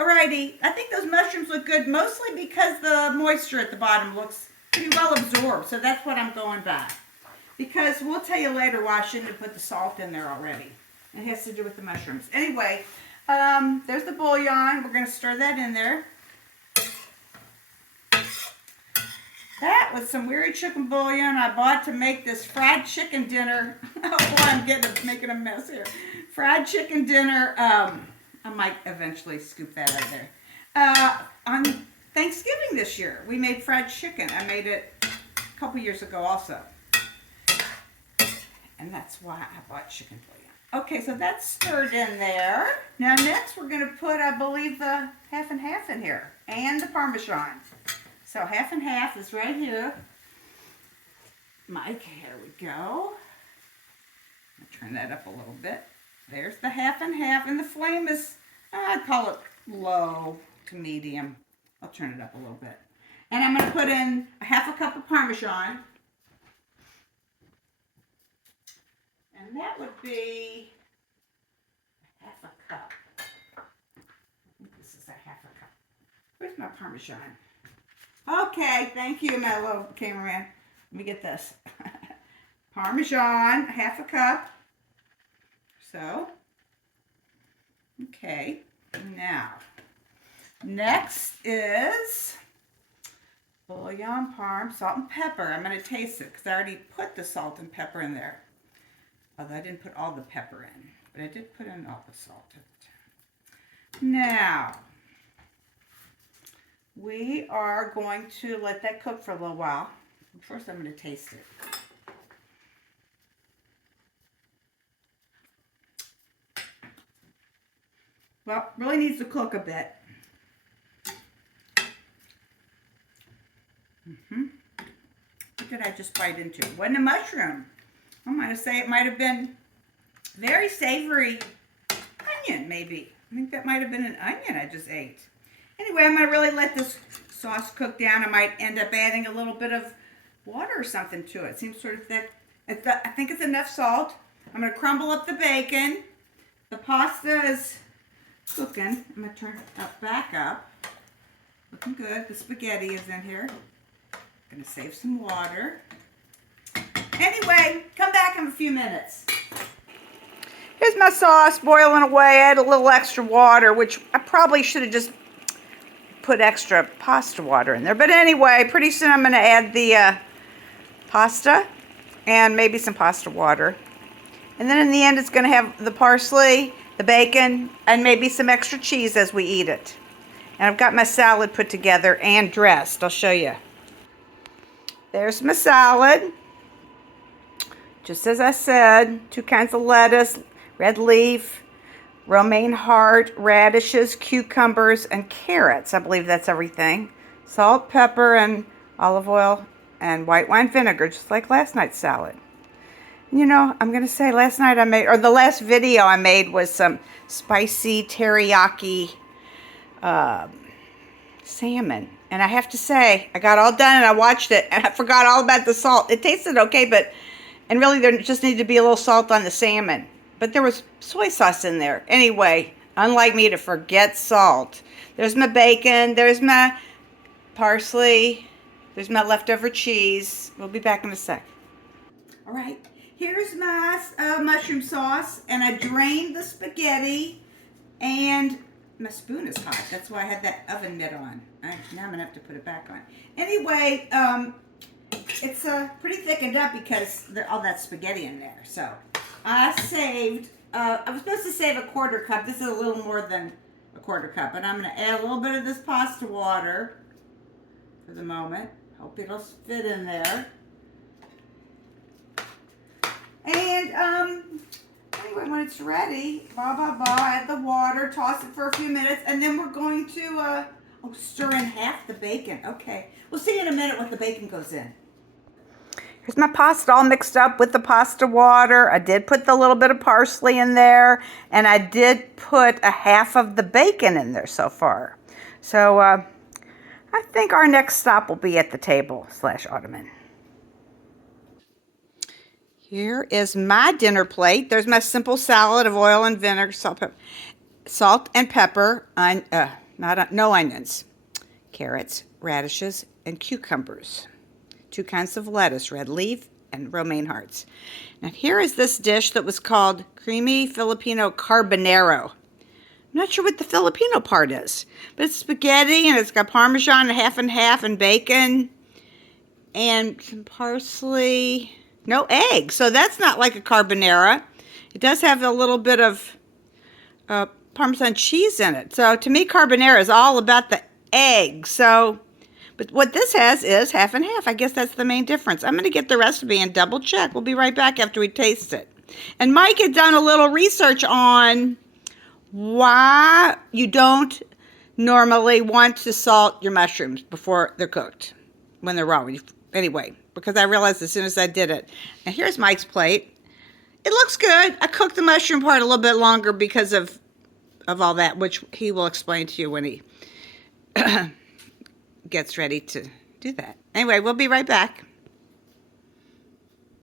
Alrighty, I think those mushrooms look good, mostly because the moisture at the bottom looks pretty well absorbed, so that's what I'm going by. Because we'll tell you later why I shouldn't have put the salt in there already. It has to do with the mushrooms. Anyway, there's the bouillon. We're going to stir that in there. That was some weird chicken bouillon I bought to make this fried chicken dinner. Oh boy, I'm making a mess here. Fried chicken dinner. I might eventually scoop that out of there. On Thanksgiving this year, we made fried chicken. I made it a couple years ago also. And that's why I bought chicken bouillon. Okay, so that's stirred in there. Now next we're going to put, I believe, the half and half in here. And the Parmesan. So half and half is right here. Mike, here we go. I'll turn that up a little bit. There's the half and half. And the flame is, I'd call it low to medium. I'll turn it up a little bit. And I'm going to put in a half a cup of Parmesan. And that would be half a cup. I think this is a half a cup. Where's my Parmesan? Okay, thank you, my little cameraman. Let me get this. Parmesan, half a cup. So, okay. Now, next is bouillon, parm, salt and pepper. I'm going to taste it because I already put the salt and pepper in there. Although I didn't put all the pepper in, but I did put in all the salt at the time. Now, we are going to let that cook for a little while. First, I'm going to taste it. Well, really needs to cook a bit. What did I just bite into? It wasn't a mushroom. I'm going to say it might have been very savory onion, maybe. I think that might have been an onion I just ate. Anyway, I'm going to really let this sauce cook down. I might end up adding a little bit of water or something to it. It seems sort of thick. I think it's enough salt. I'm going to crumble up the bacon. The pasta is cooking. I'm going to turn it back up. Looking good. The spaghetti is in here. I'm going to save some water. Anyway, come back in a few minutes. Here's my sauce boiling away. I add a little extra water, which I probably should have just put extra pasta water in there. But anyway, pretty soon I'm going to add the pasta and maybe some pasta water. And then in the end, it's going to have the parsley, the bacon, and maybe some extra cheese as we eat it. And I've got my salad put together and dressed. I'll show you. There's my salad. Just as I said, 2 kinds of lettuce, red leaf, romaine heart, radishes, cucumbers, and carrots. I believe that's everything. Salt, pepper, and olive oil, and white wine vinegar, just like last night's salad. You know, I'm going to say last night I made, or the last video I made was some spicy teriyaki salmon. And I have to say, I got all done and I watched it, and I forgot all about the salt. It tasted okay, but... And really, there just needed to be a little salt on the salmon. But there was soy sauce in there. Anyway, unlike me to forget salt. There's my bacon. There's my parsley. There's my leftover cheese. We'll be back in a sec. All right. Here's my mushroom sauce. And I drained the spaghetti. And my spoon is hot. That's why I had that oven mitt on. Now I'm going to have to put it back on. Anyway, it's pretty thickened up because there's all that spaghetti in there. So I saved, I was supposed to save a 1/4 cup. This is a little more than a 1/4 cup. And I'm going to add a little bit of this pasta water for the moment. Hope it'll fit in there. And anyway, when it's ready, add the water, toss it for a few minutes, and then we're going to stir in half the bacon. Okay. We'll see in a minute what the bacon goes in. Here's my pasta all mixed up with the pasta water. I did put the little bit of parsley in there, and I did put a half of the bacon in there so far. So I think our next stop will be at the table / ottoman. Here is my dinner plate. There's my simple salad of oil and vinegar, salt and pepper, no onions, carrots, radishes, and cucumbers. 2 kinds of lettuce, red leaf and romaine hearts. Now here is this dish that was called creamy Filipino carbonaro. I'm not sure what the Filipino part is, but it's spaghetti and it's got Parmesan and half and bacon and some parsley, no egg. So that's not like a carbonara. It does have a little bit of Parmesan cheese in it. So to me, carbonara is all about the egg. So, but what this has is half and half. I guess that's the main difference. I'm going to get the recipe and double check. We'll be right back after we taste it. And Mike had done a little research on why you don't normally want to salt your mushrooms before they're cooked, when they're raw. Anyway, because I realized as soon as I did it. And here's Mike's plate. It looks good. I cooked the mushroom part a little bit longer because of all that, which he will explain to you when he gets ready to do that. Anyway, we'll be right back.